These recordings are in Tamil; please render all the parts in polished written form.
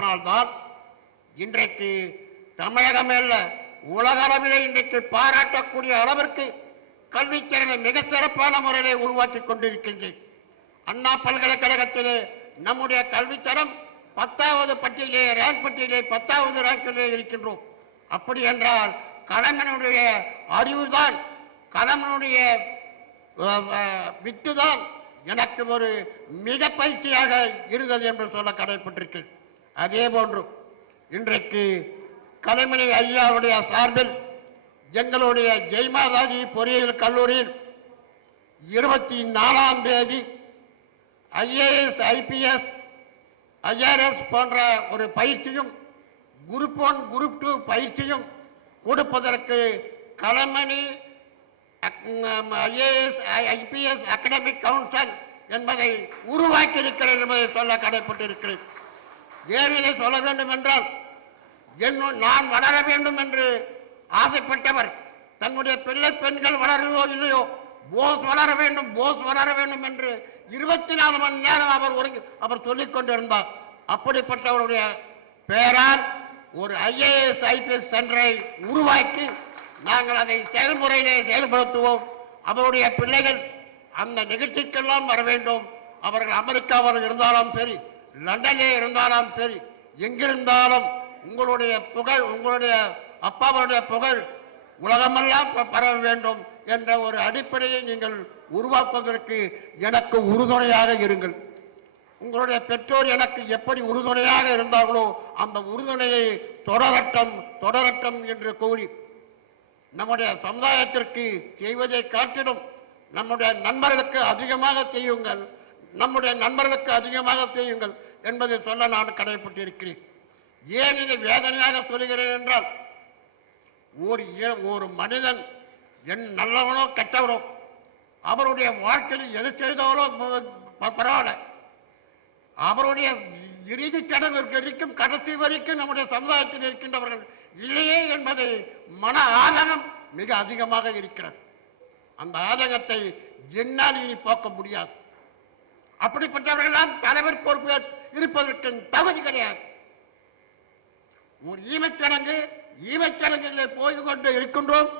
காரணத்தினால்தான் இன்றைக்கு தமிழகம் அல்ல உலக அளவிலே இன்றைக்கு பாராட்டக்கூடிய அளவிற்கு கல்வித்திறனை மிக சிறப்பான முறையிலே உருவாக்கி கொண்டிருக்கின்றேன். அண்ணா பல்கலைக்கழகத்திலே நம்முடைய கல்வித்தரம் 10வது பட்டியலே ரேங்க் பட்டியலே 10வது ரேங்கிலே இருக்கின்றோம். அப்படி என்றால் கலைஞனுடைய அறிவுதான் கலைஞனுடைய வித்துதான் எனக்கு ஒரு மிக பயிற்சியாக இருந்தது என்று சொல்ல கடைப்பட்டிருக்கு. அதே போன்று இன்றைக்கு கலைமணி ஐயாவுடைய சார்பில் எங்களுடைய ஜெயமாதாஜி பொறியியல் கல்லூரியில் 24ஆம் தேதி IAS IPS IRS போன்ற ஒரு பயிற்சியும் குரூப் 1 குரூப் 2 பயிற்சியும் கொடுப்பதற்கு Kalaimani IAS IPS academic council என்பதை உருவாக்கி இருக்கிறேன் என்பதை சொல்ல கடைப்பட்டிருக்கிறேன். ஏனிலே சொல்ல வேண்டும் என்றால் நான் வளர வேண்டும் என்று ஆசைப்பட்டவர் தன்னுடைய பிள்ளை பெண்கள் வளருதோ இல்லையோ போஸ் வளர வேண்டும் என்று 24 மணி நேரம் அவர் சொல்லிக் கொண்டிருந்தார். அப்படிப்பட்டவருடைய பெயரால் ஒரு IAS IPS சென்டரை உருவாக்கி நாங்கள் அதை செயல்முறையிலே செயல்படுத்துவோம். அவருடைய பிள்ளைகள் அந்த நிகழ்ச்சிக்கெல்லாம் வர வேண்டும். அவர்கள் அமெரிக்காவில் இருந்தாலும் சரி, லண்டனிலே இருந்தாலும் சரி, எங்கிருந்தாலும் உங்களுடைய புகழ், உங்களுடைய அப்பாவுடைய புகழ் உலகமெல்லாம் பரவ வேண்டும் என்ற ஒரு அடிப்படையை நீங்கள் உருவாக்குவதற்கு எனக்கு உறுதுணையாக இருங்கள். உங்களுடைய பெற்றோர் எனக்கு எப்படி உறுதுணையாக இருந்தார்களோ அந்த உறுதுணையை தொடரட்டும் என்று கூறி நம்முடைய சமுதாயத்திற்கு செய்வதை காட்டிடும் நம்முடைய நண்பர்களுக்கு அதிகமாக செய்யுங்கள் என்பதை சொல்ல நான் கடைப்பட்டிருக்கிறேன். ஏன் இதை வேதனையாக சொல்கிறேன் என்றால் ஒரு மனிதன் நல்லவனோ கெட்டவனோ அவருடைய வாழ்க்கையில் எது செய்தவனோ பரவாயில்ல, அவருடைய இறுதி சடங்கு வரைக்கும் கடைசி வரைக்கும் நம்முடைய சமுதாயத்தில் இருக்கின்றவர்கள் இல்லையே என்பதை மன ஆதங்கம் மிக அதிகமாக இருக்கிறது. அந்த ஆதங்கத்தை என்னால் இனி போக்க முடியாது. அப்படிப்பட்டவர்களால் தலைவர் பொறுப்பு இருப்பதற்கு தகுதி கிடையாது. ஒரு ஈமைச்சடங்கிலே போய் கொண்டு இருக்கின்றோம்.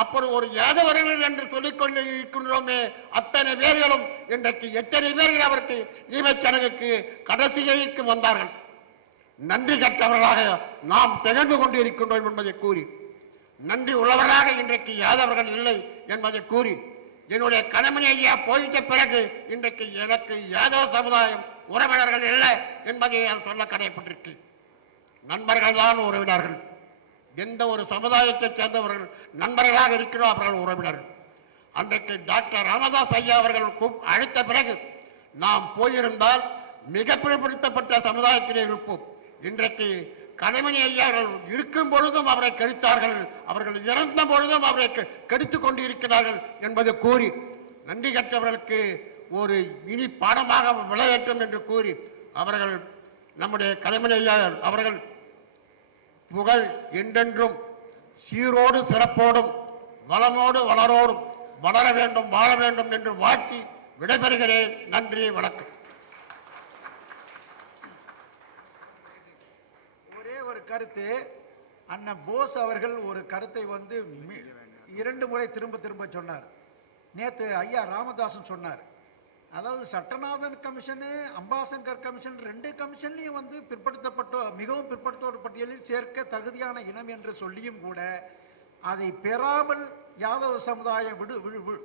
அப்படி ஒரு யாதவர்கள் என்று சொல்லிக்கொண்டு இருக்கின்றோமே, அத்தனை பேர்களும் இன்றைக்கு எத்தனை பேர்கள் அவருக்கு ஈமைச்சடங்குக்கு கடைசிக்கு வந்தார்கள். நன்றி கற்றவர்களாக நாம் திகழ்ந்து கொண்டு இருக்கின்றோம் என்பதை கூறி, நன்றி உள்ளவராக இன்றைக்கு யாதவர்கள் இல்லை என்பதை கூறி, என்னுடைய கணமணி ஐயா போயிட்ட பிறகு இன்றைக்கு எனக்கு யாதவ சமுதாயம் உறவினர்கள் இல்லை என்பதை நான் சொல்ல கடைப்பட்டிருக்கு. நண்பர்கள் தான் உறவினர்கள். எந்த ஒரு சமுதாயத்தை சேர்ந்தவர்கள் நண்பர்களாக இருக்கிறோம் அவர்கள் உறவினர்கள். அன்றைக்கு டாக்டர் ராமதாஸ் ஐயா அவர்கள் அழைத்த பிறகு நாம் போயிருந்தால் மிக பிற்படுத்தப்பட்ட சமுதாயத்திலே இருப்போம். இன்றைக்கு கலைமணி ஐயா இருக்கும் பொழுதும் அவரை கெடுத்தார்கள், அவர்கள் இறந்த பொழுதும் அவரை கெடுத்து கொண்டு இருக்கிறார்கள் என்பதை கூறி, நன்றி கற்றவர்களுக்கு ஒரு இனி பாடமாக விளையாட்டும் என்று கூறி, அவர்கள் நம்முடைய கலைமணி ஐயா அவர்கள் புகழ் என்றென்றும் சீரோடு சிறப்போடும் வளமோடு வளரோடும் வளர வேண்டும் வாழ வேண்டும் என்று வாழ்த்தி விடைபெறுகிறேன். நன்றி, வணக்கம். ஒரே ஒரு கருத்து, அண்ணன் போஸ் அவர்கள் ஒரு கருத்தை 2 முறை திரும்ப சொன்னார். நேற்று ஐயா ராமதாசன் சொன்னார், அதாவது சட்டநாதன் கமிஷனு, அம்பாசங்கர் கமிஷன் 2 கமிஷன்லையும் மிகவும் பிற்படுத்தப்பட்ட பட்டியலில் சேர்க்க தகுதியான இனம் என்று சொல்லியும் கூட அதை பெறாமல் யாதவ சமுதாயம்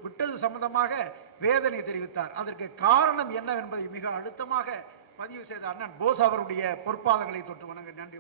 விட்டது சம்பந்தமாக வேதனை தெரிவித்தார். அதற்கு காரணம் என்னவென்பதை மிக அழுத்தமாக பதிவு செய்த அண்ணன் போஸ் அவருடைய பொற்பாதங்களை தொட்டு வணங்க நன்றி.